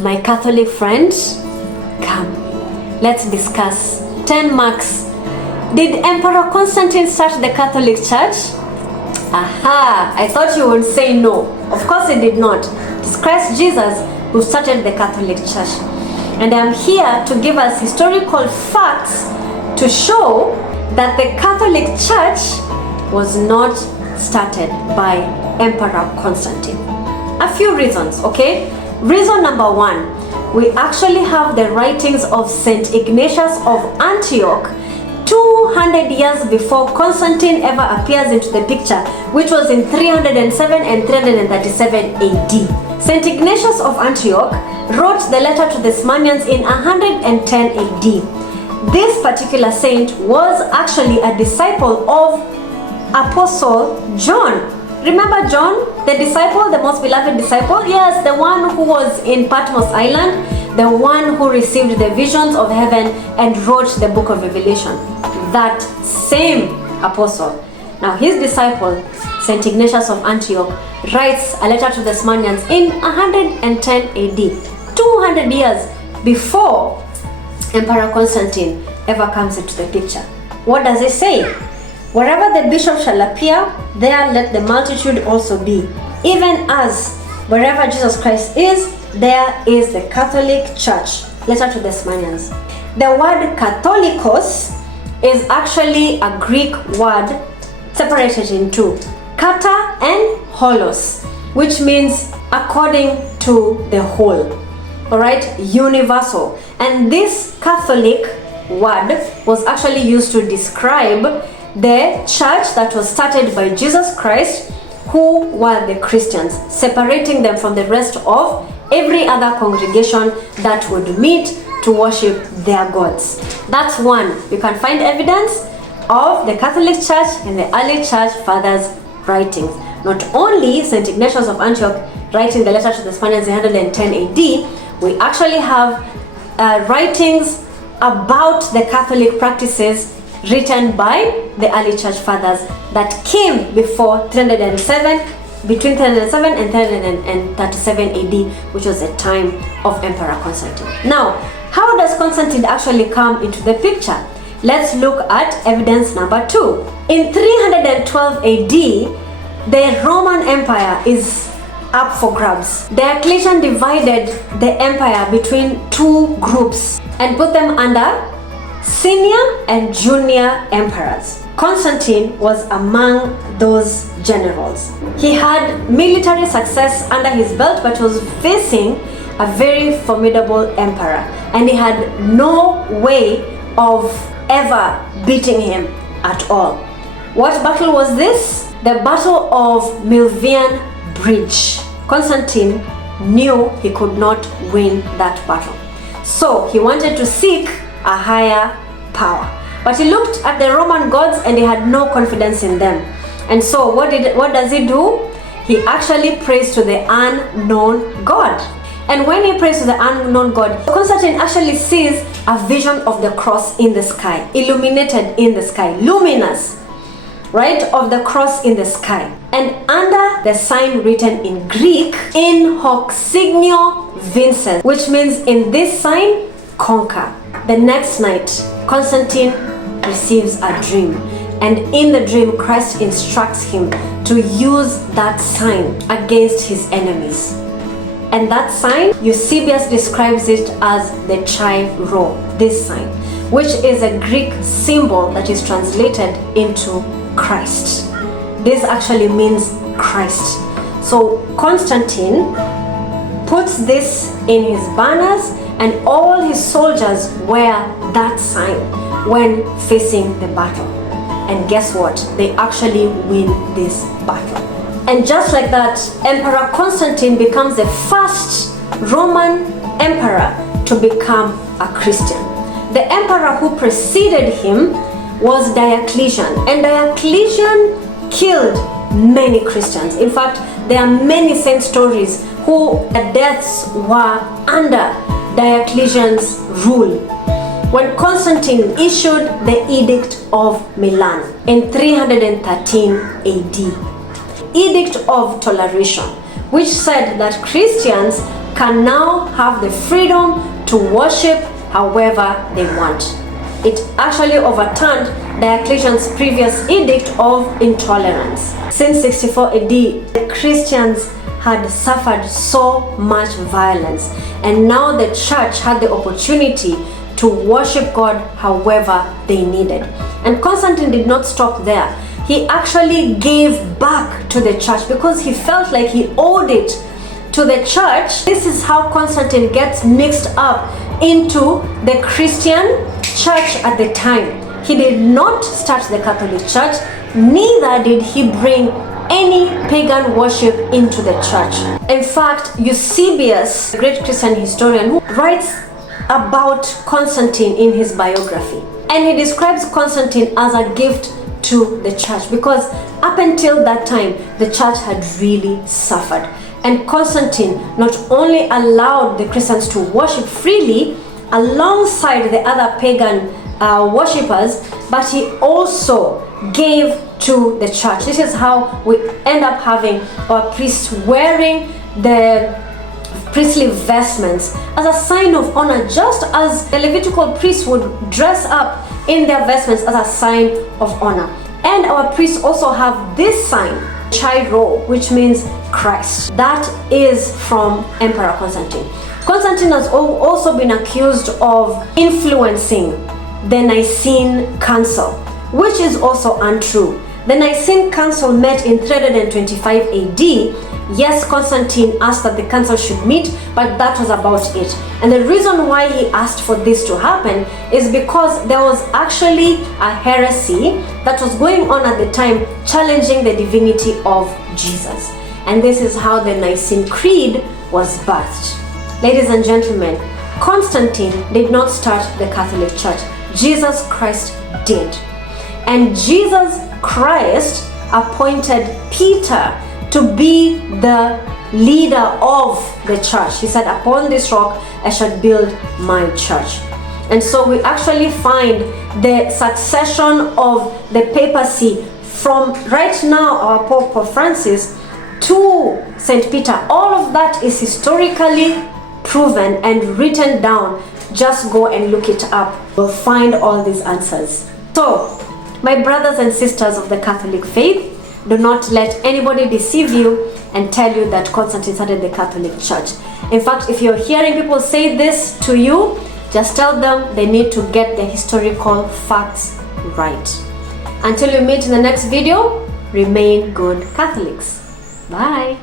My Catholic friend, come. Let's discuss 10 marks. Did Emperor Constantine start the Catholic Church? Aha, I thought you would say no. Of course he did not. It's Christ Jesus who started the Catholic Church. And I'm here to give us historical facts to show that the Catholic Church was not started by Emperor Constantine. A few reasons, okay? Reason number one, we actually have the writings of St. Ignatius of Antioch 200 years before Constantine ever appears into the picture, which was in 307 and 337 AD. St. Ignatius of Antioch wrote the letter to the Smyrnians in 110 AD. This particular saint was actually a disciple of Apostle John. Remember John, the disciple, the most beloved disciple? Yes, the one who was in Patmos Island, the one who received the visions of heaven and wrote the book of Revelation. That same apostle. Now his disciple, St. Ignatius of Antioch, writes a letter to the Smyrnians in 110 AD, 200 years before Emperor Constantine ever comes into the picture. What does it say? Wherever the bishop shall appear, there let the multitude also be. Even as wherever Jesus Christ is, there is the Catholic Church. Letter to the Smyrnians. The word Catholicos is actually a Greek word separated in two. Kata and holos, which means according to the whole. Alright, universal. And this Catholic word was actually used to describe the church that was started by Jesus Christ, who were the Christians, separating them from the rest of every other congregation that would meet to worship their gods. That's one. You can find evidence of the Catholic Church in the early church fathers' writings. Not only St. Ignatius of Antioch writing the letter to the Smyrnians in 110 AD, we actually have writings about the Catholic practices written by the early church fathers that came before 307, between 307 and 337 AD, which was the time of Emperor Constantine. Now, how does Constantine actually come into the picture? Let's look at evidence number 2. In 312 AD, the Roman Empire is up for grabs. Diocletian divided the empire between two groups and put them under senior and junior emperors. Constantine was among those generals. He had military success under his belt, but was facing a very formidable emperor, and he had no way of ever beating him at all. What battle was this? The Battle of Milvian Bridge. Constantine knew he could not win that battle, so he wanted to seek a higher power. But he looked at the Roman gods and he had no confidence in them. And so what does he do? He actually prays to the unknown God. And when he prays to the unknown God, Constantine actually sees a vision of the cross in the sky, illuminated in the sky, luminous, right, of the cross in the sky. And under the sign written in Greek, in hoc signo vinces, which means in this sign, conquer. The next night, Constantine receives a dream, and in the dream, Christ instructs him to use that sign against his enemies. And that sign, Eusebius describes it as the Chi-Rho, this sign, which is a Greek symbol that is translated into Christ. This actually means Christ. So Constantine puts this in his banners, and all his soldiers wear that sign when facing the battle. And guess what? They actually win this battle. And just like that, Emperor Constantine becomes the first Roman emperor to become a Christian. The emperor who preceded him was Diocletian, and Diocletian killed many Christians. In fact, there are many saint stories who their deaths were under Diocletian's rule. When Constantine issued the Edict of Milan in 313 AD, Edict of Toleration, which said that Christians can now have the freedom to worship however they want. It actually overturned Diocletian's previous edict of intolerance. Since 64 AD, the Christians had suffered so much violence, and now the church had the opportunity to worship God however they needed. And Constantine did not stop there. He actually gave back to the church because he felt like he owed it to the church. This is how Constantine gets mixed up into the Christian church at the time. He did not start the Catholic Church, neither did he bring any pagan worship into the church. In fact, Eusebius, a great Christian historian, who writes about Constantine in his biography, and he describes Constantine as a gift to the church, because up until that time the church had really suffered, and Constantine not only allowed the Christians to worship freely alongside the other pagan worshippers, but he also gave to the church. This is how we end up having our priests wearing the priestly vestments as a sign of honor, just as the Levitical priests would dress up in their vestments as a sign of honor. And our priests also have this sign, Chi-Rho, which means Christ. That is from Emperor Constantine. Constantine has also been accused of influencing the Nicene Council, which is also untrue. The Nicene Council met in 325 AD. Yes, Constantine asked that the council should meet, but that was about it. And the reason why he asked for this to happen is because there was actually a heresy that was going on at the time challenging the divinity of Jesus. And this is how the Nicene Creed was birthed. Ladies and gentlemen, Constantine did not start the Catholic Church. Jesus Christ did. And Jesus Christ appointed Peter to be the leader of the church. He said, upon this rock I shall build my church. And so we actually find the succession of the papacy from right now our Pope Francis to St. Peter. All of that is historically proven and written down. Just go and look it up. You'll find all these answers. So, my brothers and sisters of the Catholic faith, do not let anybody deceive you and tell you that Constantine started the Catholic Church. In fact, if you're hearing people say this to you, just tell them they need to get the historical facts right. Until we meet in the next video, remain good Catholics. Bye.